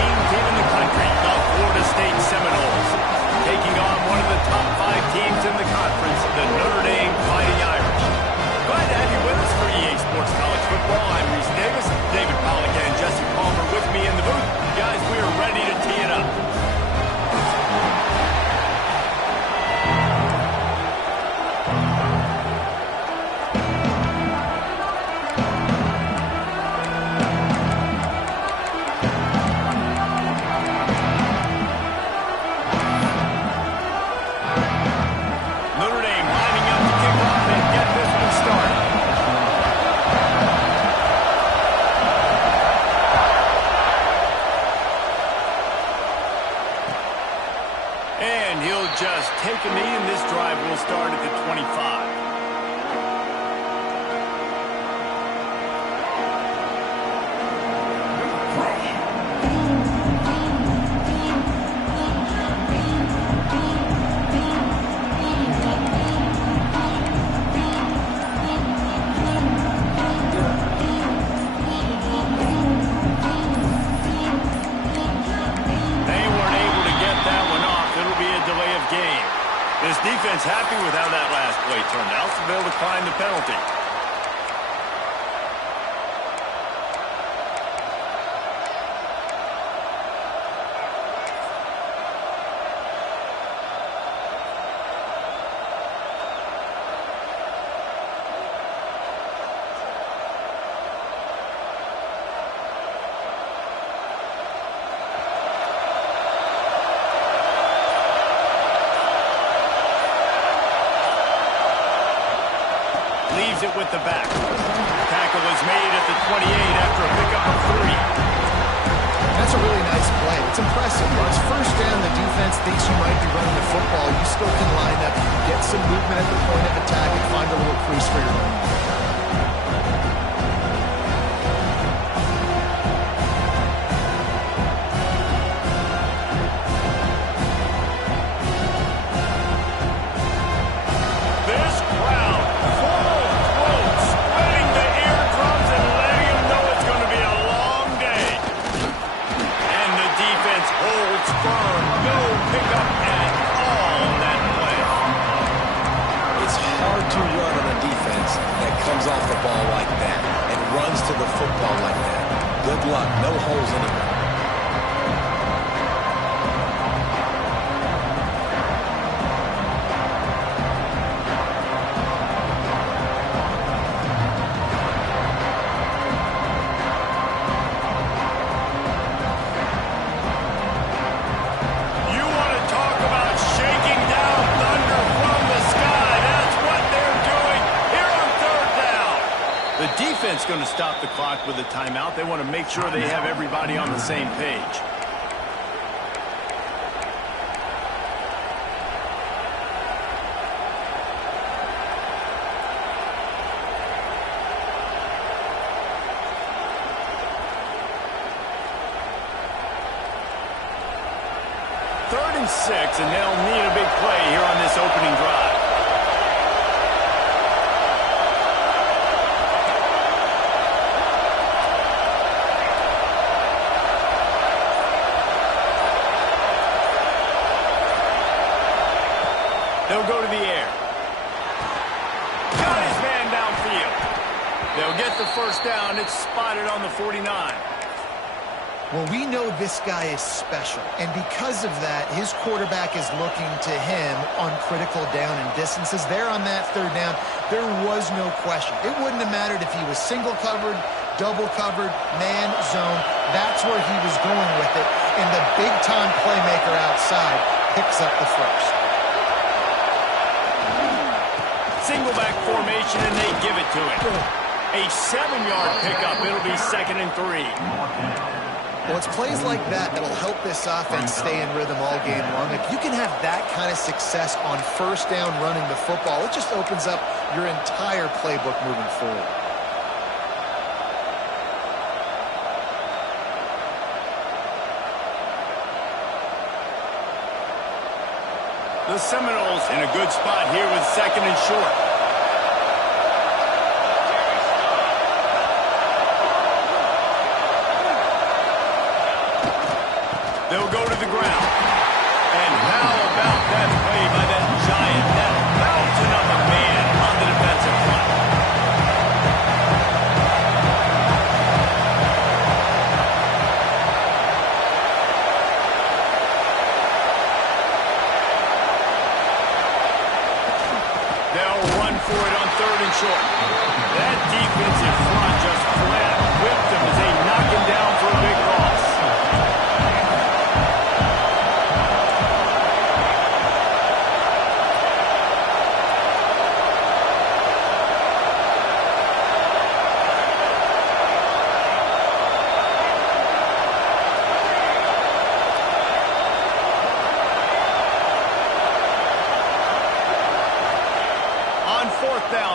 team in the country, the Florida State Seminoles, taking on one of the top 5 teams in the conference, the Notre Dame Fighting Irish. Glad to have you with us for EA Sports College Football. I'm Reese Davis, David Pollack and Jesse Palmer with me in the booth. Guys, we are ready to tee it up. Just take a knee, and this drive will start at the 25. This defense happy with how that last play turned out, so they'll decline the penalty. Leaves it with the back. Tackle is made at the 28 after a pickup of 3. That's a really nice play. It's impressive. When it's first down, the defense thinks you might be running the football. You still can line up, get some movement at the point of attack, and find a little crease for your running. Comes off the ball like that and runs to the football like that. Good luck. No holes anywhere. You want to talk about shaking down thunder from the sky? That's what they're doing here on third down. The defense going to stop the clock with a timeout. They want to make sure they have everybody on the same page. Third and 6, and they'll need a big play here on this opening drive. They'll go to the air. Got his man downfield. They'll get the first down. It's spotted on the 49. Well, we know this guy is special, and because of that, his quarterback is looking to him on critical down and distances. There on that third down, there was no question. It wouldn't have mattered if he was single covered, double covered, man, zone. That's where he was going with it, and the big-time playmaker outside picks up the first. Single back formation, and they give it to him. A 7-yard pickup. It'll be 2nd and 3. Well, it's plays like that that'll help this offense stay in rhythm all game long. If you can have that kind of success on first down running the football, it just opens up your entire playbook moving forward. The Seminoles in a good spot here with 2nd and short. for it on 3rd and short. That defensive front just flat whipped him as they knock him down for a big loss.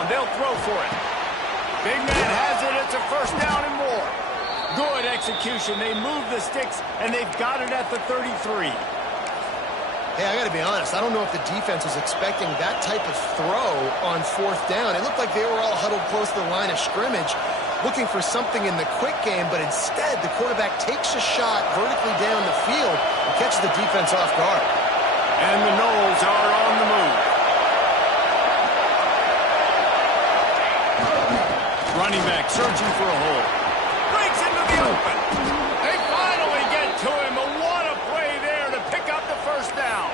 They'll throw for it. Big man has it. It's a 1st down and more. Good execution. They move the sticks, and they've got it at the 33. Hey, I got to be honest. I don't know if the defense was expecting that type of throw on 4th down. It looked like they were all huddled close to the line of scrimmage, looking for something in the quick game, but instead the quarterback takes a shot vertically down the field and catches the defense off guard. And the Noles are on the move. Running back searching for a hole. Breaks into the open. They finally get to him. What a play there to pick up the 1st down.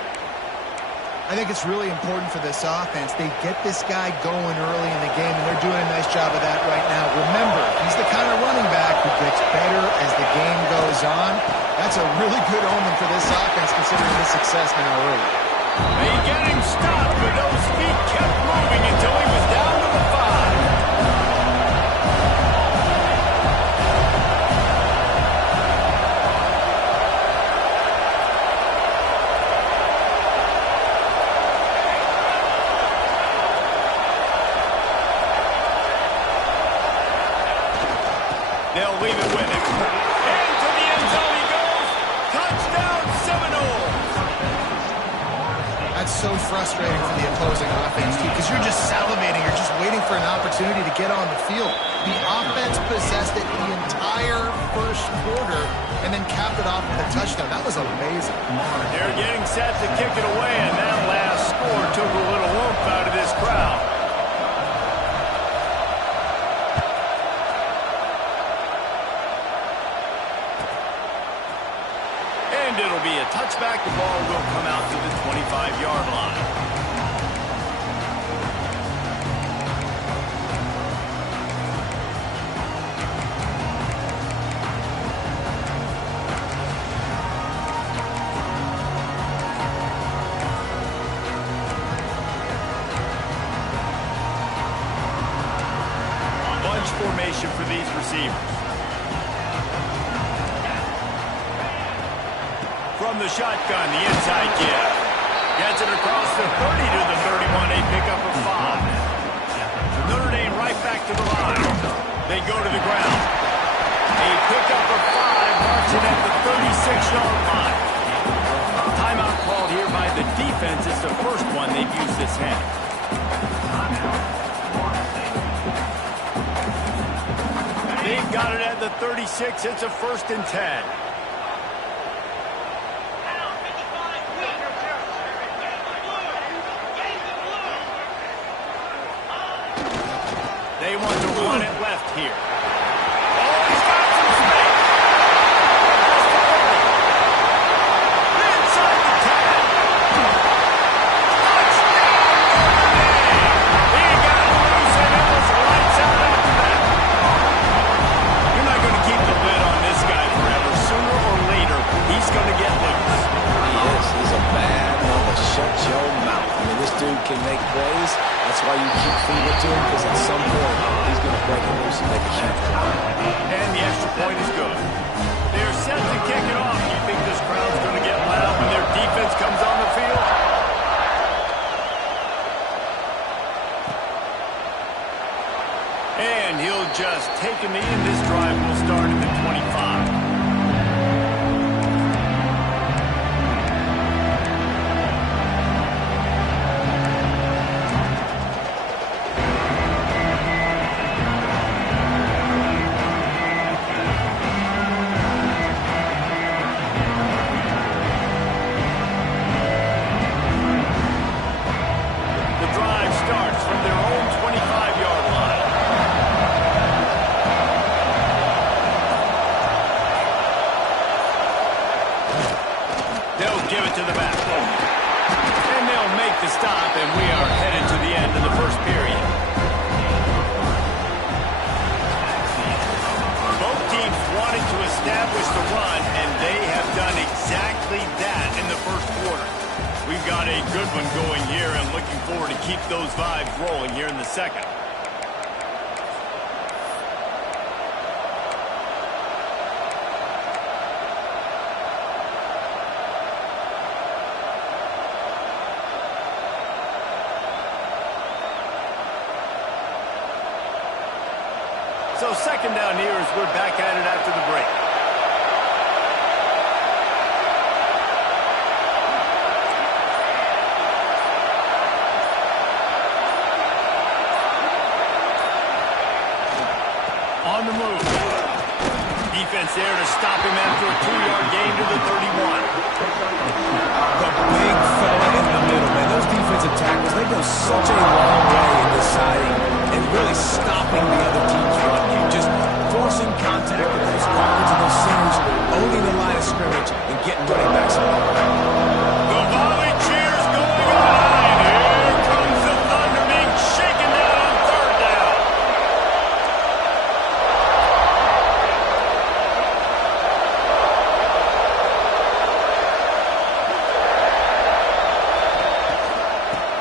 I think it's really important for this offense. They get this guy going early in the game, and they're doing a nice job of that right now. Remember, he's the kind of running back who gets better as the game goes on. That's a really good omen for this offense, considering the success now early. They get him stopped, but those feet kept moving until he was down to the 5. They'll leave it with him. Into the end zone he goes. Touchdown, Seminoles. That's so frustrating for the opposing offense, too, because you're just salivating. You're just waiting for an opportunity to get on the field. The offense possessed it the entire 1st quarter and then capped it off with a touchdown. That was amazing. They're getting set to kick it away, and that last score took a little oomph out of this crowd. And it'll be a touchback. The ball will come out to the 25-yard line. Bunch formation for these receivers. From the shotgun, the inside give. Gets it across the 30 to the 31. They pick up a 5. Notre Dame right back to the line. They go to the ground. They pick up a 5, marching at the 36-yard line. Timeout called here by the defense. It's the first one they've used this half. They've got it at the 36. It's a 1st and 10. They want to run it left here. Oh, he's got some space. Inside the 10. Touchdown! He got loose and it was lights out after that. You're not going to keep the lid on this guy forever. Sooner or later, he's going to get loose. He is. He's a bad one to shut your mouth. I mean, this dude can make plays. That's why you keep feeding it to him, because at some point, he's going to break it loose and make a huge play. And the extra point is good. They're set to kick it off. You think this crowd's going to get loud when their defense comes on the field? And he'll just take a knee, and this drive will start at the 25. keep those vibes rolling here in the second. So second down here as we're back at it after the break. On the move. Defense there to stop him after a 2-yard gain to the 31. The big fella in the middle, man. Those defensive tackles, they go such a long way in deciding and really stopping the other team's run game. Just forcing contact with those guards and those centers, owning the line of scrimmage, and getting running backs involved. The volley cheers going on. Here comes the Thunder being shaken down on third down.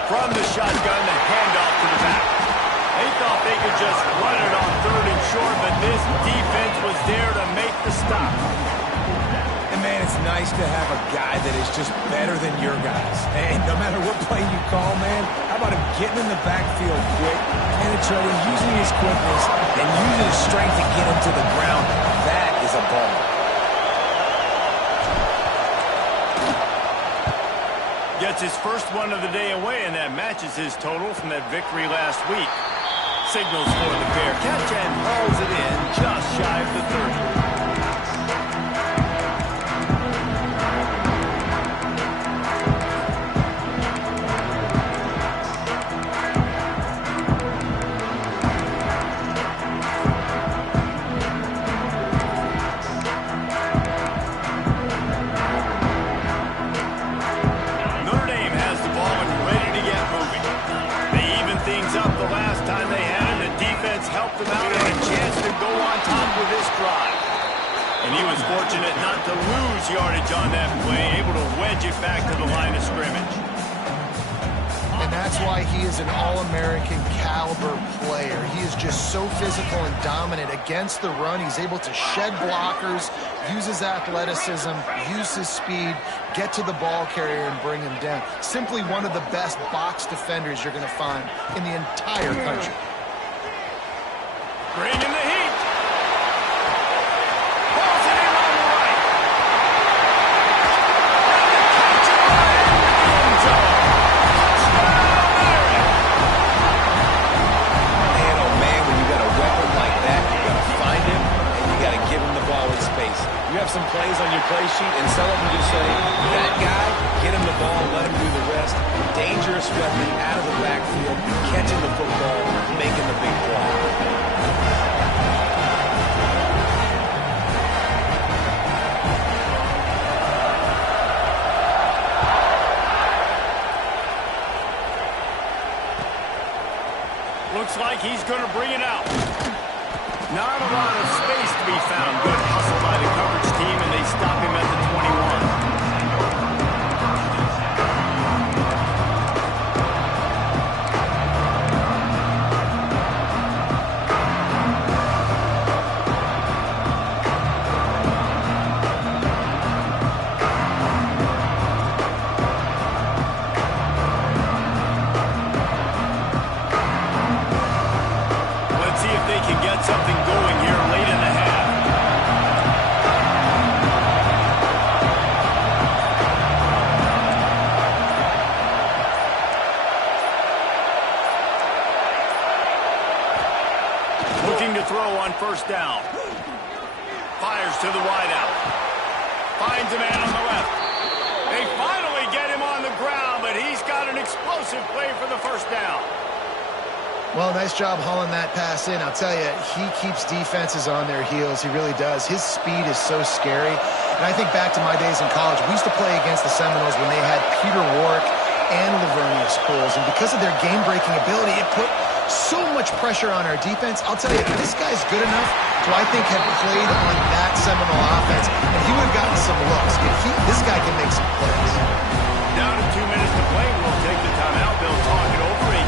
From the shotgun, the handoff to the back. They thought they could just run it on third and short, but this defense was there to make the stop. And, man, it's nice to have a guy that is just better than your guys. And no matter what play you call, man, how about him getting in the backfield quick, penetrating, using his quickness, and using his strength to get him to the ground. That is a ball. Gets his first one of the day away, and that matches his total from that victory last week. Signals for the fair catch and hauls it in just shy of the 30. Helped them out and a chance to go on top with this drive. And he was fortunate not to lose yardage on that play, able to wedge it back to the line of scrimmage. And that's why he is an All-American caliber player. He is just so physical and dominant against the run. He's able to shed blockers, use his athleticism, use his speed, get to the ball carrier and bring him down. Simply one of the best box defenders you're going to find in the entire country. Bring in the heat. Balls it in on the right. And the catch away in the end zone. Touchdown, Aaron. Man, oh man, when you got a weapon like that, you got to find him and you got to give him the ball in space. You have some plays on your play sheet, and some of them just say, that guy, get him the ball, let him do the rest. Dangerous weapon out of the backfield, catching the football, making the big play. Looks like he's going to bring it out. Not a lot of space to be found. Good hustle by the coverage team, and they stop him at the 21. Something going here late in the half. Looking to throw on first down. Fires to the wideout. Finds a man on the left. They finally get him on the ground, but he's got an explosive play for the first down. Well, nice job hauling that pass in. I'll tell you, he keeps defenses on their heels. He really does. His speed is so scary. And I think back to my days in college. We used to play against the Seminoles when they had Peter Warrick and Lavernius Pools. And because of their game-breaking ability, it put so much pressure on our defense. I'll tell you, this guy's good enough to, I think, have played on that Seminole offense, and he would have gotten some looks. This guy can make some plays. Down to 2 minutes to play. We'll take the timeout. They'll talk it over.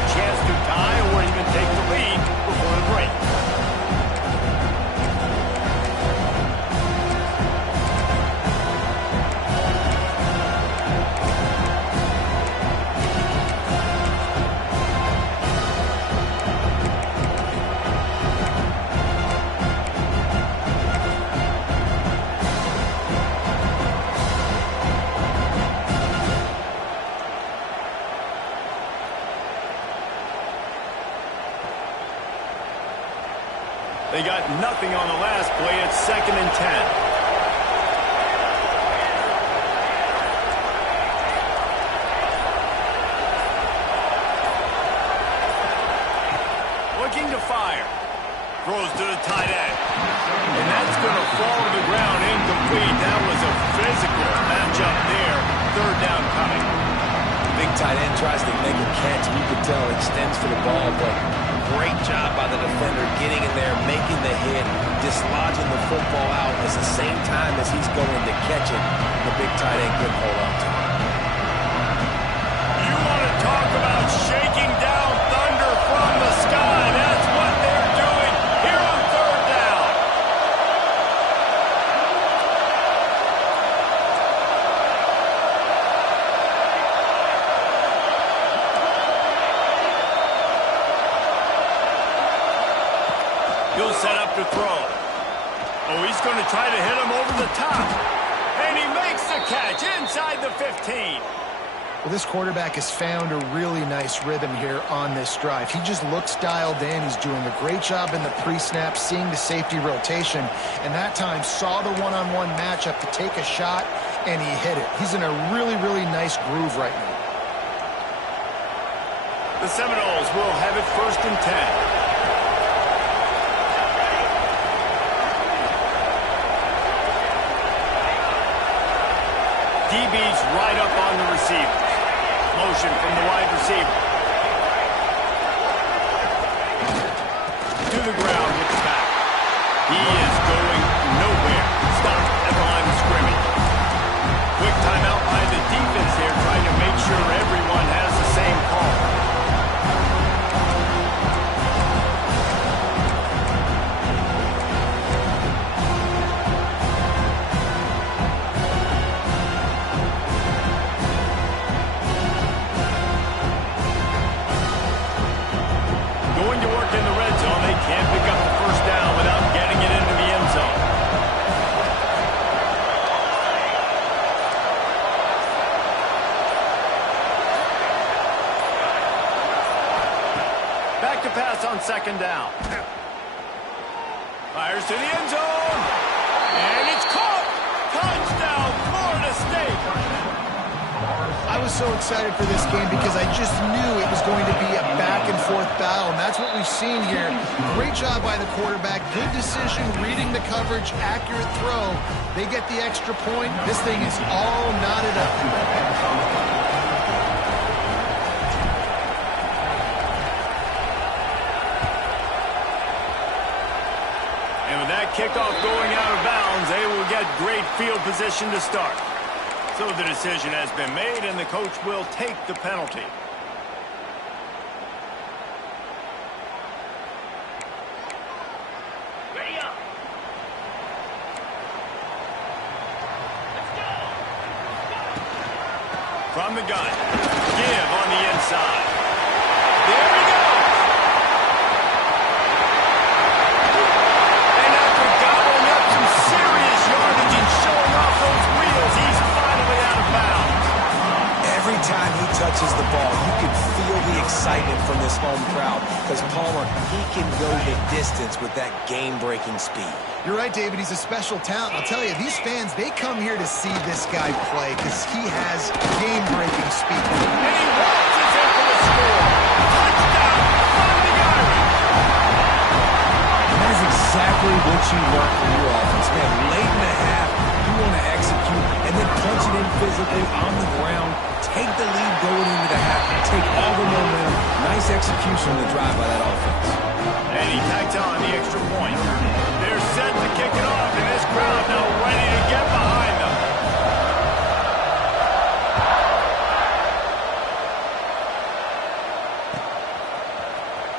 They got nothing on the last play. It's 2nd and 10. Looking to fire. Throws to the tight end. And that's going to fall to the ground incomplete. That was a physical matchup there. 3rd down coming. Big tight end tries to make a catch. You can tell extends for the ball, but great job by the defender getting in there, making the hit, dislodging the football out at the same time as he's going to catch it. The big tight end couldn't hold on to it. You want to talk about shaking down thunder from the sky. That's what they're doing here on 3rd down. He'll set up to throw. Oh, he's going to try to hit him over the top. And he makes the catch inside the 15. Well, this quarterback has found a really nice rhythm here on this drive. He just looks dialed in. He's doing a great job in the pre-snap, seeing the safety rotation, and that time saw the one-on-one matchup to take a shot, and he hit it. He's in a really, really nice groove right now. The Seminoles will have it 1st and 10. DB's right up on the receiver. Motion from the wide receiver. To the ground with the back. He is going nowhere. Stopped at the line of scrimmage. Quick timeout by the defense there, trying to make sure everyone has the same call. Can't pick up the 1st down without getting it into the end zone. Back to pass on 2nd down. Fires to the end zone. And it's caught. Touchdown, Florida State. I was so excited for this game because I just knew it was going to be a back-and-forth battle, and that's what we've seen here. Great job by the quarterback. Good decision, reading the coverage, accurate throw. They get the extra point. This thing is all knotted up. And with that kickoff going out of bounds, they will get great field position to start. So the decision has been made, and the coach will take the penalty. Ready up. Let's go. From the gun. Give on the inside. There we go. And after gobbling up some serious yardage and showing off those wheels, he's finally out of bounds. Every time he touches the ball, you can feel the excitement from this home crowd because Palmer, he can go the distance with that game-breaking speed. You're right, David. He's a special talent. I'll tell you, these fans, they come here to see this guy play because he has game-breaking speed. And he launches in for the score. Touchdown, Monty Irish. That is exactly what you want from your offense. Man, late in the half, you want to execute and then punch it in physically on the ground, take the lead going into the half, take all the momentum. Nice execution on the drive by that offense. And he tacked on the extra point. They're set to kick it off, and this crowd now ready to get behind them.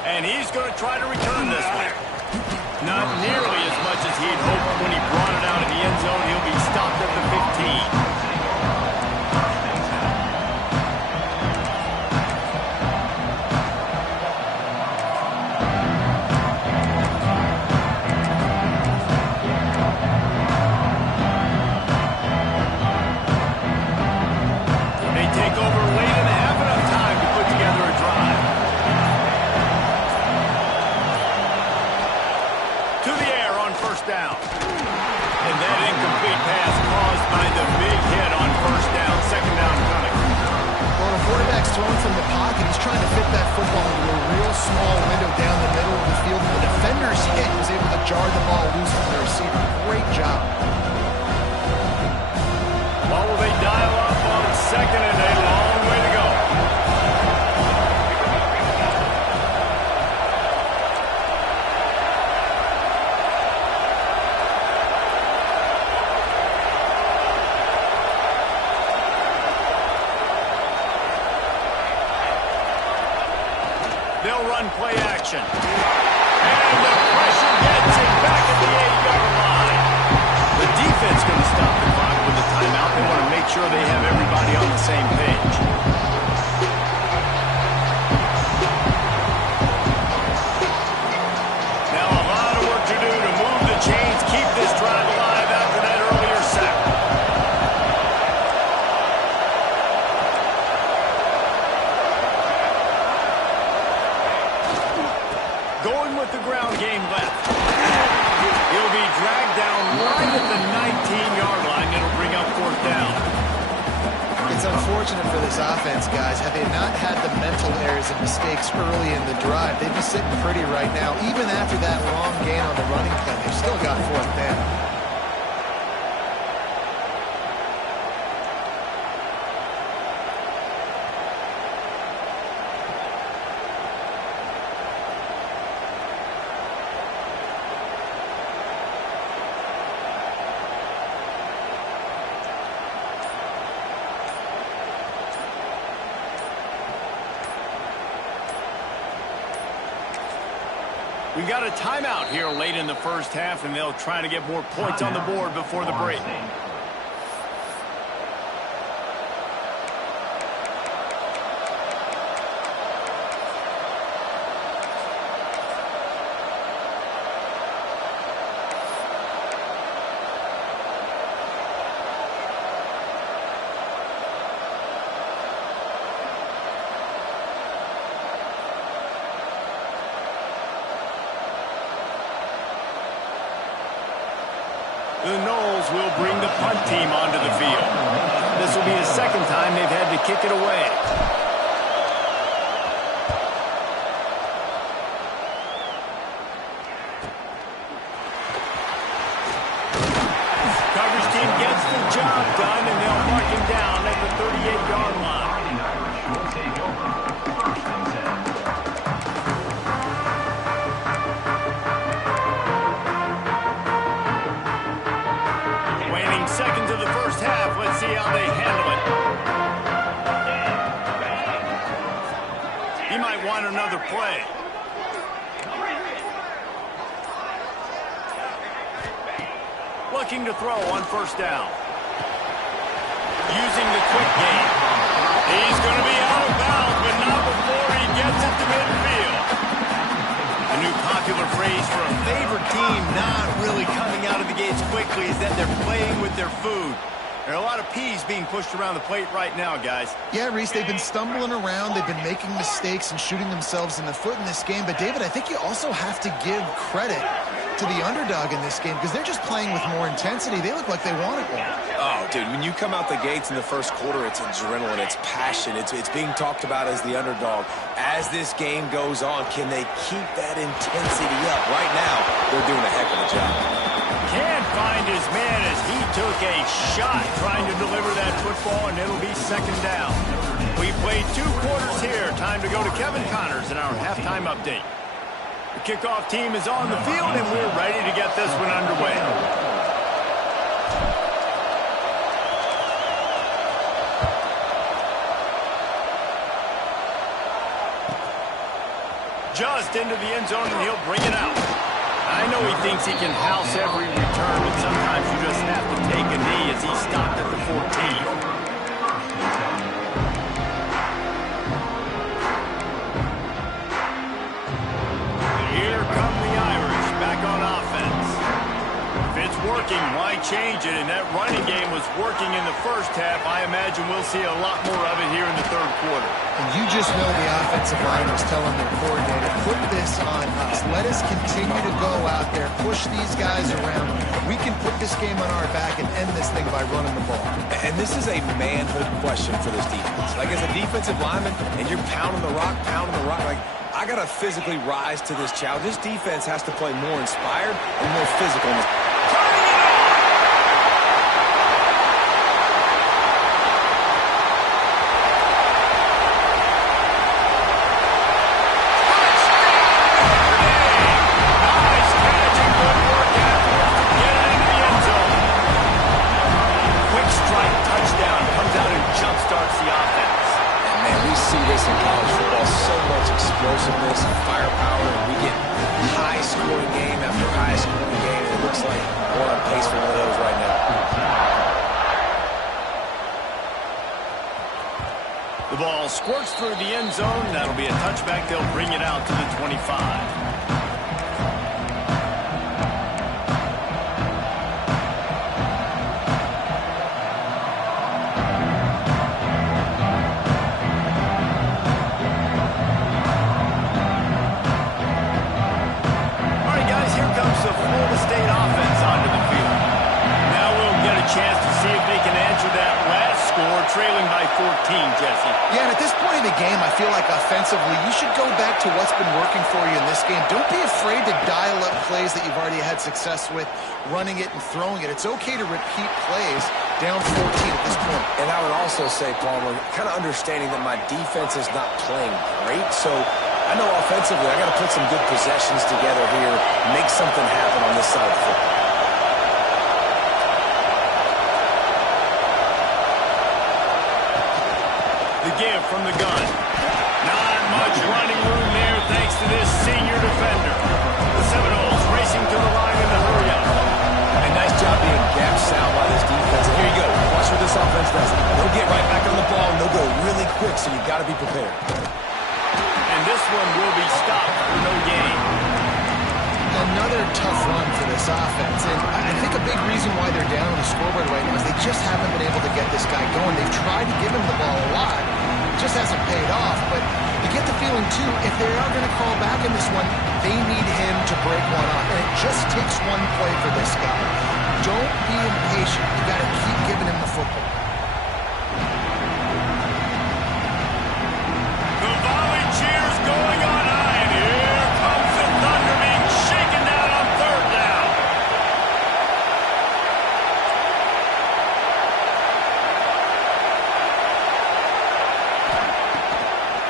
And he's going to try to return this one. Not nearly as much as he'd hoped when he brought it out in the end zone. He'll be stopped at the 15. To second down coming. Well, the quarterback's throwing from the pocket. He's trying to fit that football into a real small window down the middle of the field. And the defender's hit was able to jar the ball loose from the receiver. Great job. Well, will they dial up on second and a long way to go? They'll run play action. And the pressure gets it back at the 8-yard line. The defense going to stop the clock with the timeout. They want to make sure they have everybody on the same page. Now a lot of work to do to move the chains, keep this drive alive after that earlier sack. Going with the ground game left. He'll be dragged down right at the 19-yard line. It'll bring up fourth down. It's unfortunate for this offense, guys. Had they not had the mental errors and mistakes early in the drive, they'd be sitting pretty right now. Even after that long gain on the running play, they've still got fourth down. We got a timeout here late in the first half, and they'll try to get more points on the board before the break. The Knowles will bring the punt team onto the field. This will be the second time they've had to kick it away. Coverage team gets the job done, and they'll mark him down at the 38-yard line. Seconds of the first half. Let's see how they handle it. He might want another play. Looking to throw on first down. Using the quick game. He's going to be out of bounds, but not before he gets it to midfield. A new popular phrase for a favorite team not really coming out of the gates quickly is that they're playing with their food. There are a lot of peas being pushed around the plate right now, guys. Yeah, Reese, they've been stumbling around. They've been making mistakes and shooting themselves in the foot in this game. But, David, I think you also have to give credit to the underdog in this game because they're just playing with more intensity. They look like they want it more. Oh, dude, when you come out the gates in the first quarter, it's adrenaline, it's passion, it's being talked about as the underdog. As this game goes on, can they keep that intensity up? Right now, they're doing a heck of a job. Can't find his man as he took a shot trying to deliver that football, and it'll be second down. We played 2 quarters here. Time to go to Kevin Connors in our halftime update. The kickoff team is on the field, and we're ready to get this one underway. Just into the end zone, and he'll bring it out. I know he thinks he can house every return, but sometimes you just have to take a knee as he stopped at the 14. Here come the Irish back on offense. Fitz working looking, why change it? And that running game was working in the first half. I imagine we'll see a lot more of it here in the third quarter. And you just know the offensive line was telling their coordinator, put this on us. Let us continue to go out there, push these guys around. We can put this game on our back and end this thing by running the ball. And this is a manhood question for this defense. Like, as a defensive lineman, and you're pounding the rock, like, I got to physically rise to this challenge. This defense has to play more inspired and more physical. Explosiveness and firepower, and we get high-scoring game after high-scoring game, and it looks like we're on pace for one of those right now. The ball squirts through the end zone. That'll be a touchback. They'll bring it out to the 25. Trailing by 14, Jesse. Yeah, and at this point in the game, I feel like offensively, you should go back to what's been working for you in this game. Don't be afraid to dial up plays that you've already had success with, running it and throwing it. It's okay to repeat plays down 14 at this point. And I would also say, Palmer, kind of understanding that my defense is not playing great, so I know offensively I got to put some good possessions together here, make something happen on this side of the football. The give from the gun. Not much running room there thanks to this senior defender. The Seminoles racing to the line in the hurry-up. A nice job being gap sound by this defense. Here you go. Watch what this offense does. They'll get right back on the ball, and they'll go really quick, so you've got to be prepared. And this one will be stopped for no gain. Another tough run for this offense, and I think a big reason why they're down on the scoreboard right now is they just haven't been able to get this guy going. They've tried to give him the ball a lot. It just hasn't paid off, but you get the feeling, too, if they are going to call back in this one, they need him to break one off, and it just takes one play for this guy. Don't be impatient. You got to keep giving him the football. The volley cheers going on high, and here comes the Thunder being shaken down on third down.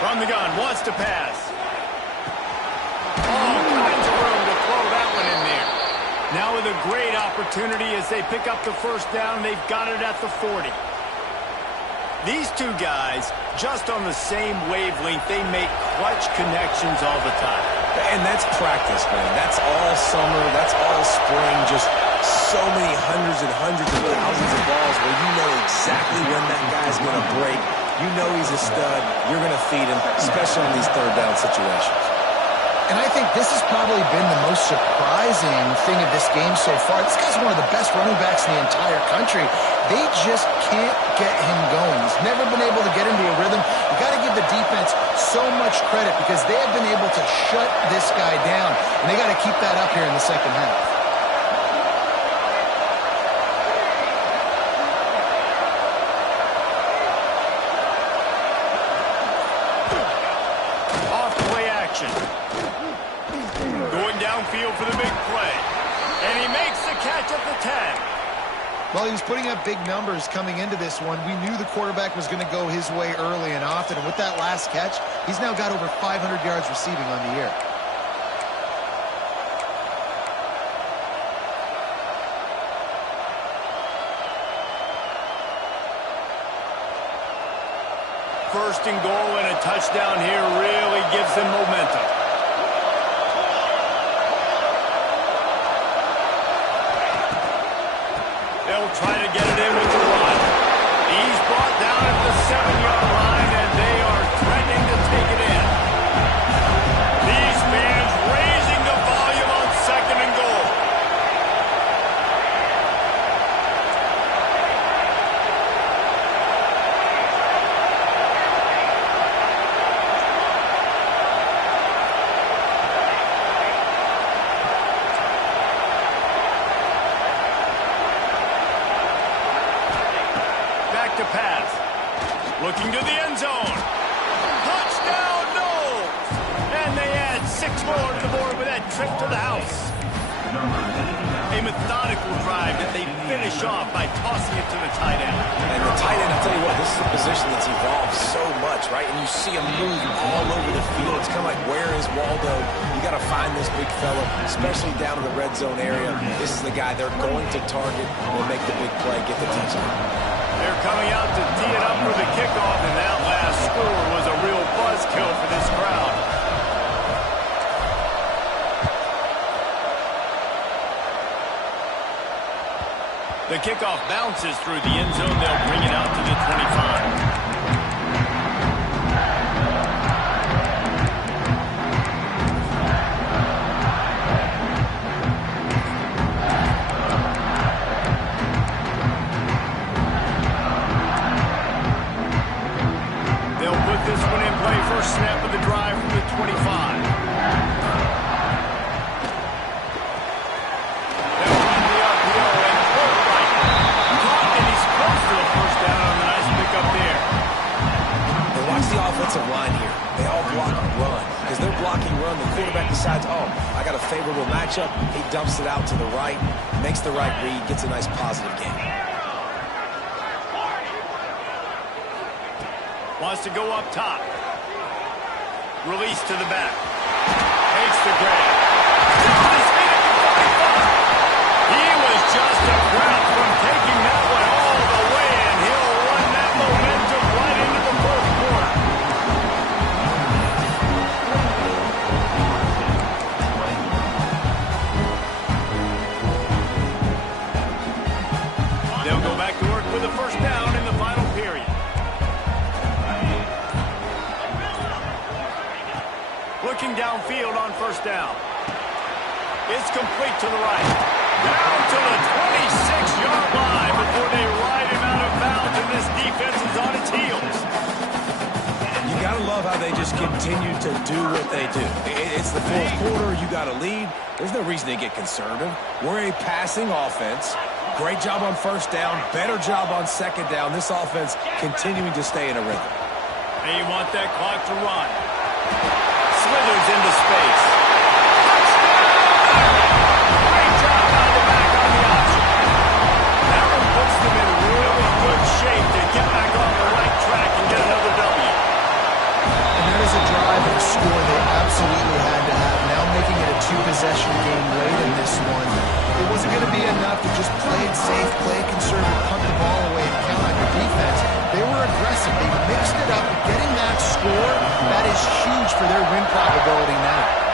From the gun, wants to pass. All kinds of room to throw that one in there. Now with a great opportunity as they pick up the first down, they've got it at the 40. These two guys, just on the same wavelength, they make clutch connections all the time. And that's practice, man. That's all summer. That's all spring. Just so many hundreds and hundreds of thousands of balls where you know exactly when that guy's going to break. You know he's a stud. You're going to feed him, especially in these third down situations. And I think this has probably been the most surprising thing of this game so far. This guy's one of the best running backs in the entire country. They just can't get him going. He's never been able to get into a rhythm. You got to give the defense so much credit because they have been able to shut this guy down. And they got to keep that up here in the second half. Going downfield for the big play. And he makes the catch at the 10. Well, he was putting up big numbers coming into this one. We knew the quarterback was going to go his way early and often. And with that last catch, he's now got over 500 yards receiving on the year. First and goal and a touchdown here really gives them momentum. They'll try to get it in with the run. He's brought down at the 7-yard line, and they are threatening to take it in. These fans raising the volume on second and goal. Looking to the end zone. Touchdown, Knowles! And they add 6 more to the board with that trip to the house. A methodical drive that they finish off by tossing it to the tight end. And the tight end, I'll tell you what, this is a position that's evolved so much, right? And you see him move all over the field. It's kind of like, where is Waldo? You got to find this big fella, especially down in the red zone area. This is the guy they're going to target and make the big play, get the touchdown. They're coming out to tee it up for the kickoff, and that last score was a real buzzkill for this crowd. The kickoff bounces through the end zone. They'll bring it out to the 25. This one in play, first snap of the drive from the 25. They'll run the uphill and pull right. Caught, and he's close to the first down on the nice pickup there. And watch the offensive line here. They all block and run. As they're blocking run, the quarterback decides, oh, I got a favorable matchup. He dumps it out to the right, makes the right read, gets a nice positive gain. Wants to go up top. Release to the back. Takes the grab. Down his feet at the 45. He was just a breath from taking that one all the way, and he'll run that momentum right into the fourth quarter. They'll go back to work with a first down in the final period. Looking downfield on first down. It's complete to the right. Down to the 26-yard line before they ride him out of bounds, and this defense is on its heels. You got to love how they just continue to do what they do. It's the fourth quarter. You got to lead. There's no reason to get conservative. We're a passing offense. Great job on first down. Better job on second down. This offense continuing to stay in a rhythm. They want that clock to run. Slithers into space. Touchdown! Great job out of the back on the option. That one puts them in really good shape to get back on the right track and get another W. And that is a drive and score they absolutely had to have. Now making it a 2-possession game late in this one. It wasn't going to be enough to just play it safe, play it conservative, punt the ball away, and count on your defense. They were aggressive. They mixed it up. Getting that score, that is huge for their win probability now.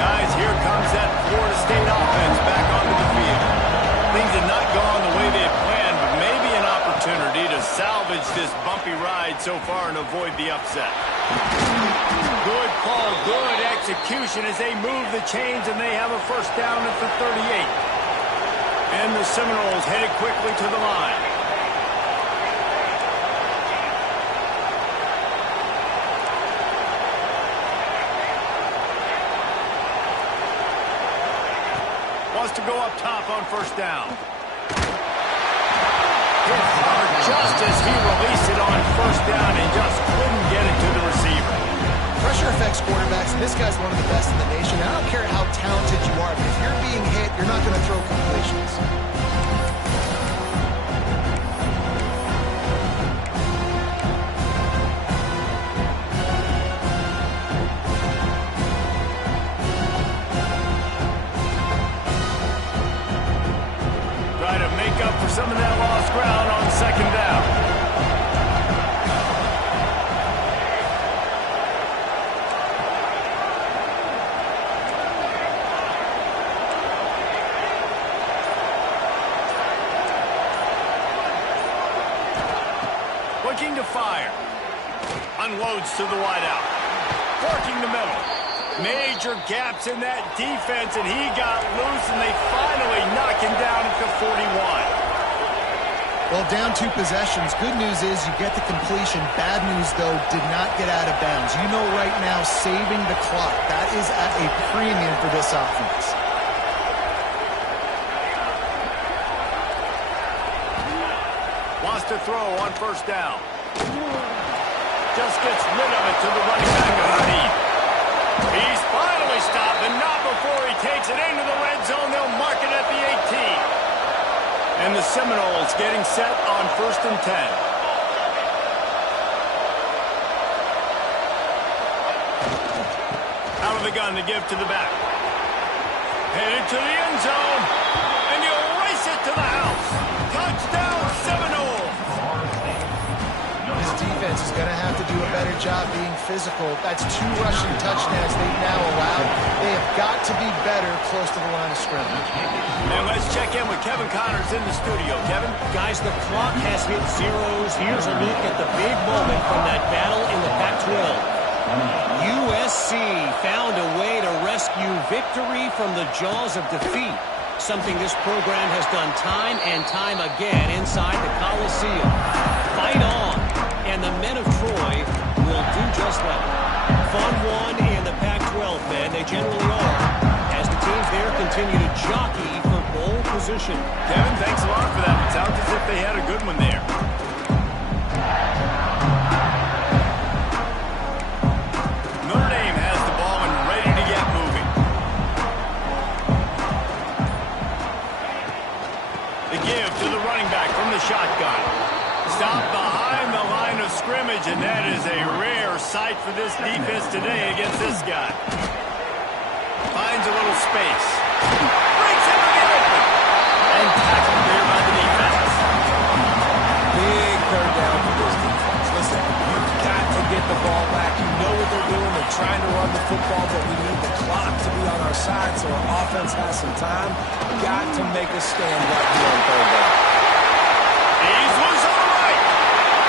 Guys, here comes that Florida State offense back onto the field. Things have not gone the way they had planned, but maybe an opportunity to salvage this bumpy ride so far and avoid the upset. Good call, good execution as they move the chains, and they have a first down at the 38. And the Seminoles headed quickly to the line. Wants to go up top on first down. Hit hard just as he released it on first down and just couldn't get it to the receiver. Pressure affects quarterbacks, and this guy's one of the best in the nation. I don't care how talented you are, but if you're being hit, you're not going to throw completions. Some of that lost ground on second down. Looking to fire. Unloads to the wideout. Working the middle. Major gaps in that defense, and he got loose, and they finally knock him down at the 41. Well, down 2 possessions. Good news is you get the completion. Bad news, though, did not get out of bounds. You know right now, saving the clock, that is at a premium for this offense. Wants to throw on first down. Just gets rid of it to the running back underneath. He's finally stopped, and not before he takes it into the red zone. They'll mark it at the 18. And the Seminoles getting set on 1st and 10. Out of the gun to give to the back. Headed to the end zone. And you race it to the house. Touchdown, Seminoles. This defense is going to have to do a better job being physical. That's 2 rushing touchdowns they've now allowed. They have got to be better close to the line of scrimmage. And let's check in with Kevin Connors in the studio. Kevin? Guys, the clock has hit zeros. Here's a look at the big moment from that battle in the Pac-12. USC found a way to rescue victory from the jaws of defeat, something this program has done time and time again inside the Coliseum. Fight on, and the men of Troy will do just that. Fun one in the Pac-12, man. They generally are, as the teams there continue to jockey for bowl position. Kevin, thanks a lot for that. It sounds as if they had a good one there. Notre Dame has the ball and ready to get moving. The give to the running back from the shotgun. Stop behind the line of scrimmage, and that is a rare sight for this defense today against this guy. Finds a little space. Breaks into the open. And tackled there by the defense. Big 3rd down for this defense. Listen, you've got to get the ball back. You know what they're doing. They're trying to run the football, but we need the clock to be on our side so our offense has some time. Got to make a stand right here on 3rd down. He's loose on the right.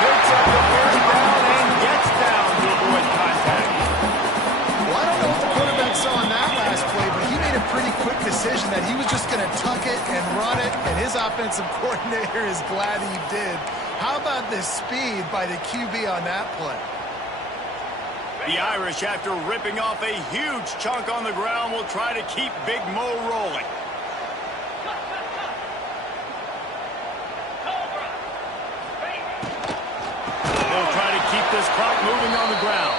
Picks up the 1st down and gets down to avoid contact. Well, I don't know what the quarterback saw on that last play, but he made a pretty quick decision that he was just going to tuck it and run it, and his offensive coordinator is glad he did. How about the speed by the QB on that play? The Irish, after ripping off a huge chunk on the ground, will try to keep Big Mo rolling. They'll try to keep this clock moving on the ground.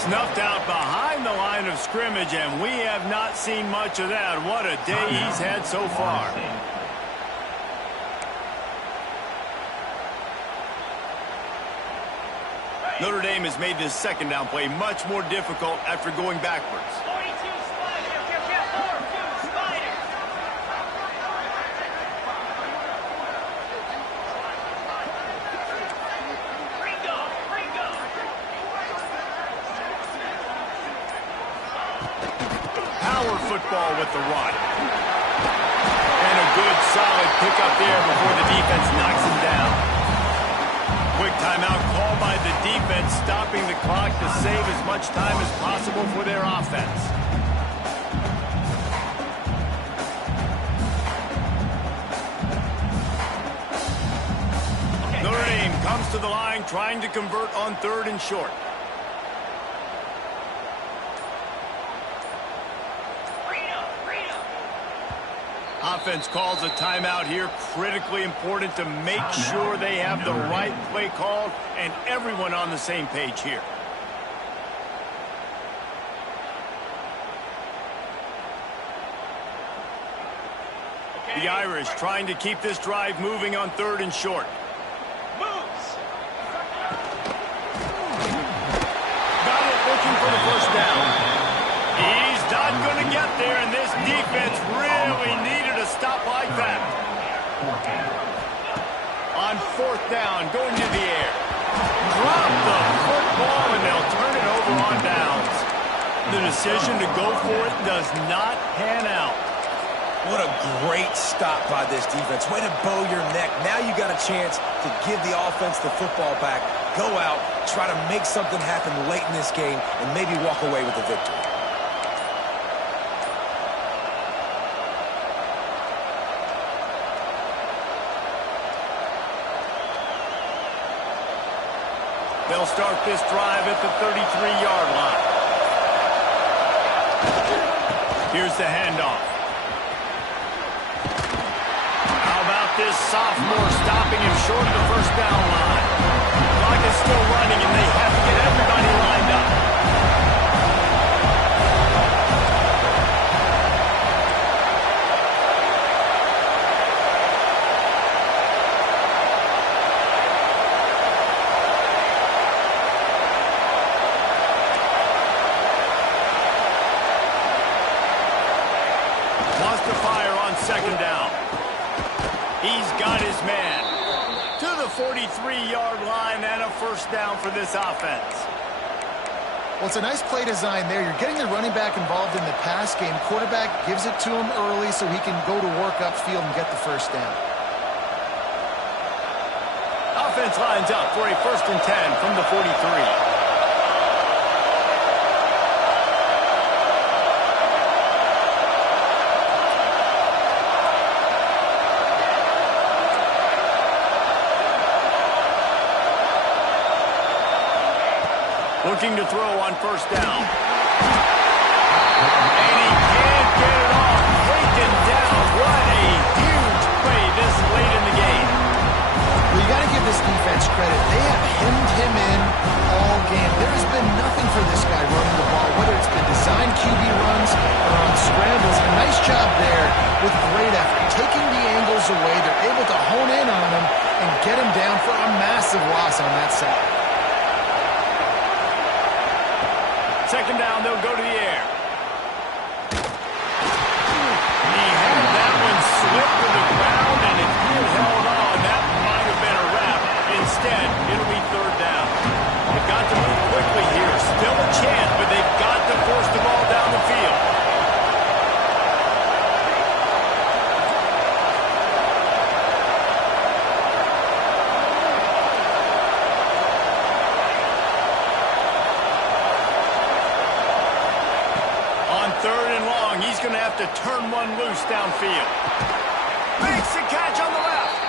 Snuffed out behind the line of scrimmage, and we have not seen much of that. What a day he's had so far. Notre Dame has made this 2nd down play much more difficult after going backwards. Power football with the run. And a good solid pickup there before the defense knocks him down. Quick timeout called by the defense, stopping the clock to save as much time as possible for their offense. Notre Dame comes to the line trying to convert on 3rd and short. Offense calls a timeout here. Critically important to make sure they have the right play called and everyone on the same page here. The Irish trying to keep this drive moving on 3rd and short. Got it, looking for the 1st down. He's not going to get there, and this defense really needed a stop like that. On 4th down, going to the air. Drop the football, and they'll turn it over on downs. The decision to go for it does not pan out. What a great stop by this defense. Way to bow your neck. Now you got a chance to give the offense the football back, go out, try to make something happen late in this game, and maybe walk away with the victory. They'll start this drive at the 33-yard line. Here's the handoff. How about this sophomore stopping him short of the first down line? Clock is still running, and they have to get everybody lined up. Wants to fire on second down. He's got his man to the 43-yard line and a first down for this offense. Well, it's a nice play design there. You're getting the running back involved in the pass game. Quarterback gives it to him early so he can go to work upfield and get the first down. Offense lines up for a 1st and 10 from the 43. Looking to throw on first down. And he can't get it off. Taken down. What a huge play this late in the game. Well, you got to give this defense credit. They have hemmed him in all game. There has been nothing for this guy running the ball, whether it's been designed QB runs or on scrambles. A nice job there with great effort. Taking the angles away, they're able to hone in on him and get him down for a massive loss on that side. Second down, they'll go to the air. He had that one slip to the ground, and if he had held on, that might have been a wrap. Instead, it'll be third down. They've got to move quickly here. Still a chance, but they've got to force the ball down the field. Third and long, he's going to have to turn one loose downfield. Makes the catch on the left.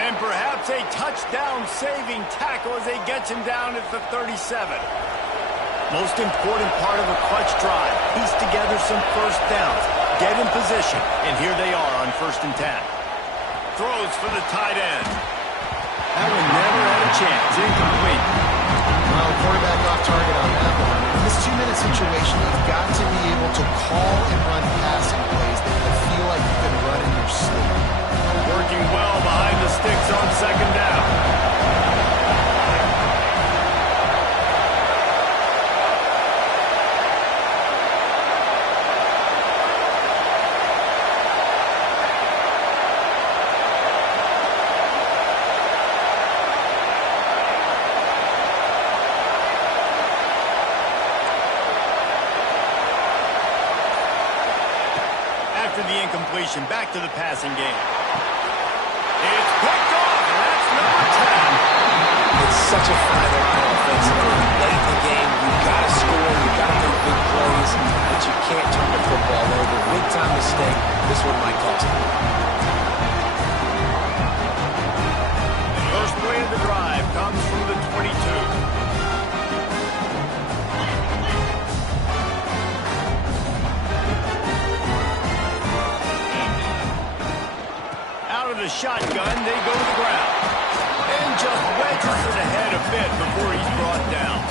And perhaps a touchdown-saving tackle as they get him down at the 37. Most important part of a clutch drive. Piece together some first downs. Get in position. And here they are on 1st and 10. Throws for the tight end. That one never had a chance. Incomplete. Well, quarterback off target on that one. In this 2-minute situation, you've got to be able to call and run passing plays that feel like you can run in your sleep. Working well behind the sticks on second down. After the incompletion, back to the passing game. It's picked off, and that's number 10. It's such a fine line offensively. Late in the game, you've got to score, you've got to make big plays, but you can't turn the football over. Big-time mistake. This one might cost them. First play of the drive comes from the 22. Out of the shotgun, they go to the ground. And just wedges it ahead a bit before he's brought down.